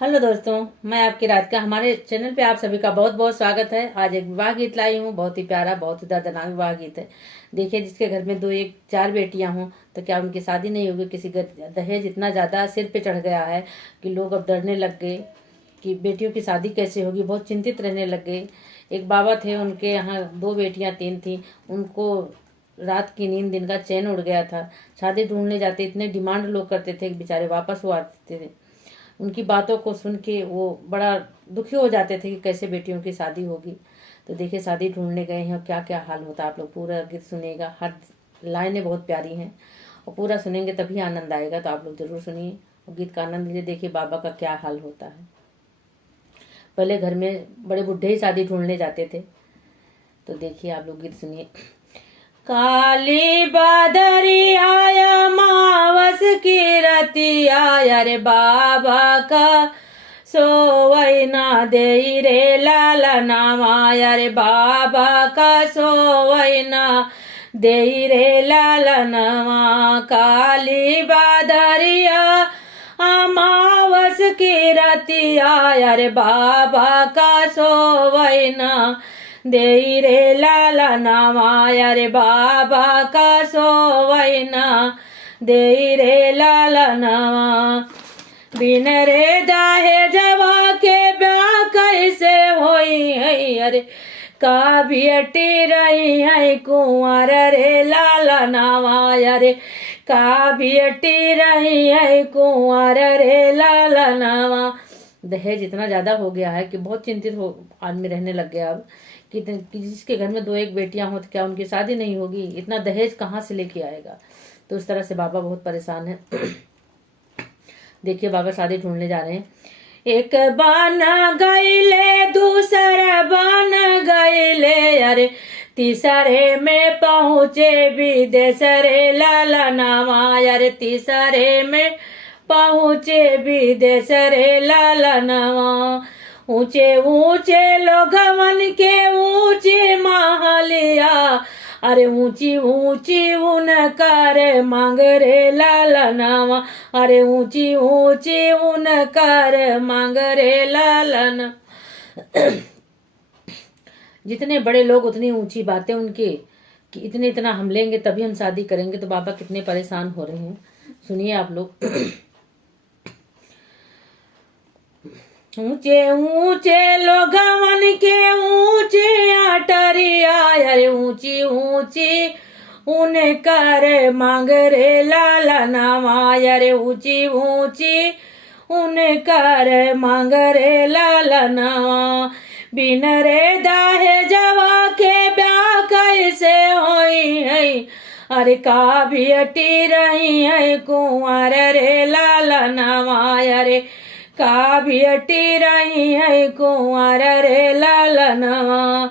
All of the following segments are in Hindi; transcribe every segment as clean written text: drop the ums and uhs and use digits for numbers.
हेलो दोस्तों, मैं आपकी राधिका। हमारे चैनल पे आप सभी का बहुत बहुत स्वागत है। आज एक विवाह गीत लाई हूँ, बहुत ही प्यारा, बहुत ही दर्दनाक विवाह गीत है। देखिए, जिसके घर में दो एक चार बेटियां हों तो क्या उनकी शादी नहीं होगी? किसी दहेज इतना ज़्यादा सिर पे चढ़ गया है कि लोग अब डरने लग गए कि बेटियों की शादी कैसे होगी, बहुत चिंतित रहने लग गए। एक बाबा थे, उनके यहाँ दो बेटियाँ तीन थी, उनको रात की नींद दिन का चैन उड़ गया था। शादी ढूंढने जाते, इतने डिमांड लोग करते थे कि बेचारे वापस वो आते थे। उनकी बातों को सुन के वो बड़ा दुखी हो जाते थे कि कैसे बेटियों की शादी होगी। तो देखिए, शादी ढूंढने गए हैं और क्या क्या हाल होता है। आप लोग पूरा गीत सुनिएगा, हर लाइनें बहुत प्यारी हैं और पूरा सुनेंगे तभी आनंद आएगा। तो आप लोग जरूर सुनिए और गीत का आनंद लीजिए। देखिए बाबा का क्या हाल होता है। पहले घर में बड़े बुढ़े ही शादी ढूंढने जाते थे। तो देखिए, आप लोग गीत सुनिए। काली बादरी आया, मावस की रती आया रे बाबा का सोवई ना दे रे लाला नामाया रे बाबा का सोवई ना दे रे लाला नमा। काली बादरिया अमावस की रती आया रे बाबा का सोवई ना दे रे लाला नामाया रे बाबा का सोवई ना दे रे लाला नामा। बिन रे दाहे जवा के ब्याह कैसे होई है अरे का बियटी रही है कुंवर रे लाला नामाया रे का बियटी रही है कुंवर रे लाला नामा। दहेज इतना ज्यादा हो गया है कि बहुत चिंतित हो आदमी रहने लग गया अब कि जिसके घर में दो एक बेटियां हो तो क्या उनकी शादी नहीं होगी? इतना दहेज कहाँ से लेके आएगा? तो उस तरह से बाबा बहुत परेशान है। देखिए, बाबा शादी ढूंढने जा रहे हैं। एक बन गईले, दूसरा बन गईले अरे तीसरे में पहुँचे विदेश रे लाला नामा। अरे तीसरे में पहुँचे विदेश रे लाला नामा। ऊंचे ऊंचे लोगवन के ऊंचे महलिया अरे ऊंची ऊंची उनकर मांग रे लाला नामा। अरे ऊंची ऊंची उनकर मांग रे लाला ना। जितने बड़े लोग उतनी ऊंची बातें उनकी कि इतने इतना हम लेंगे तभी हम शादी करेंगे। तो बाबा कितने परेशान हो रहे हैं, सुनिए आप लोग। ऊंचे ऊंचे लोगवन के ऊंचे अटरिया अरे ऊंची ऊंची उनकर मांग रे लाला नामा। अरे ऊंची ऊंची उनकर मांग रे लाला नामा। बिन रे दाहे जवा के ब्याह कैसे होई है अरे का बियटी रही है कुंवर रे लाला नामा। अरे का बियटी रही है कुंवर रे लाला नामा।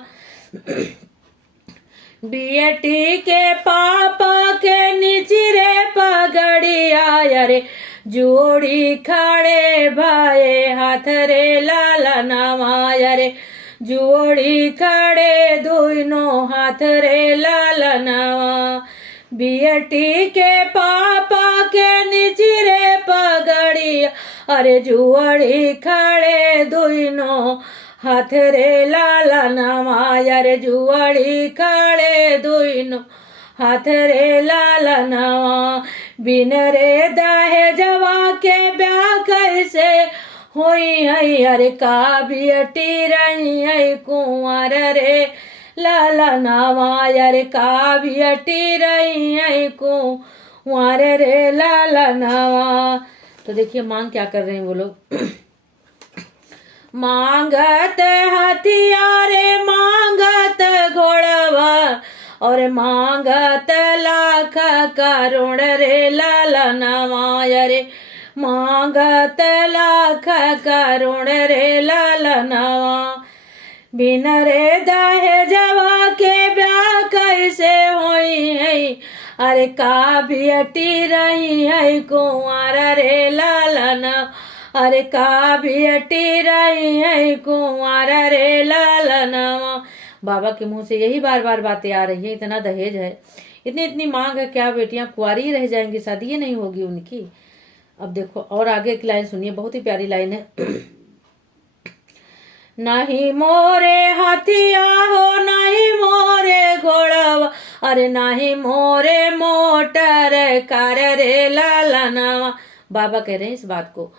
बियटी के पापा के निचरे पगड़िया अरे जोड़ी खड़े भाई हाथ रे लाला नामा। अरे जोड़ी खड़े दोनों हाथ रे लाला नामा। बियटी के पापा के निचरे पगड़िया अरे जुआड़ी खड़े दोनों हाथ रे लाला नामा। अरे जुआड़ी खड़े दोनों हाथ रे लाला नामा। बिन रे दाहे जवा के ब्याह कैसे होई है अरे का बियटी रही है कुंवर रे लाला नामा। अरे का बियटी रही है कुंवर रे लाला नामा। तो देखिए, मांग क्या कर रहे हैं वो लोग। मांगत हथियारे मांगत घोड़वा और मांगत लाख करोड़ रे लाला नामा। अरे मांगत लाख करोड़ रे लाला नामा। बिन रे दाहे जवा के ब्याह कैसे होई है अरे का बियटी रही है कुंवर रे लाला नामा। अरे का बियटी रही है कुंवर रे लाला नामा। बाबा के मुंह से यही बार बार बातें आ रही है। इतना दहेज है, इतनी इतनी मांग है, क्या बेटियां कुंवारी ही रह जाएंगी? शादी नहीं होगी उनकी? अब देखो और आगे की लाइन सुनिए, बहुत ही प्यारी लाइन है। नहीं मोरे हाथिया हो नहीं मोरे घोड़ावा, अरे नहीं मोरे मोटर कार रे लालनावा। बाबा कह रहे हैं इस बात को,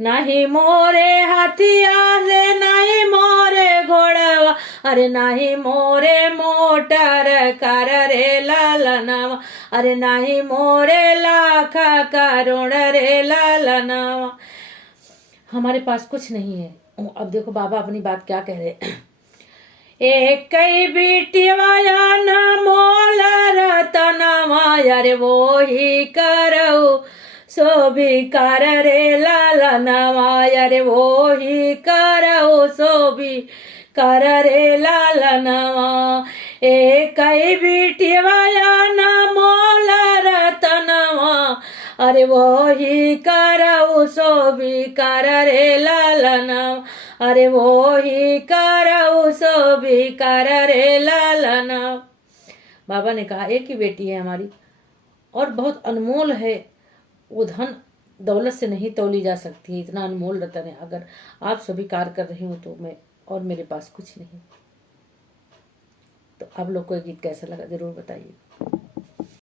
नहीं मोरे हाथिया से नहीं मोरे घोड़ावा, अरे नहीं मोरे मोटर कार रे लालनावा, अरे नहीं मोरे लाखा करोड़ रे लालनावा। हमारे पास कुछ नहीं है। अब देखो बाबा अपनी बात क्या कह रहे हैं। एक कई बेटिया न मोल रतनवा, अरे वो ही करो सो भी कर रे लालनवा, अरे वो ही करो सो भी कर रे लालनवा। एक कई बेटिया न मोल रतनवा, अरे वो ही करऊ सो भी कर रे लालनवा, अरे वो ही करऊ सो भी कर रे लालनवा। बाबा ने कहा एक ही बेटी है हमारी और बहुत अनमोल है, वो धन दौलत से नहीं तौली जा सकती है, इतना अनमोल रतन है। अगर आप सभी कार्य कर रही हो तो मैं और मेरे पास कुछ नहीं। तो आप लोग को ये गीत कैसा लगा जरूर बताइए।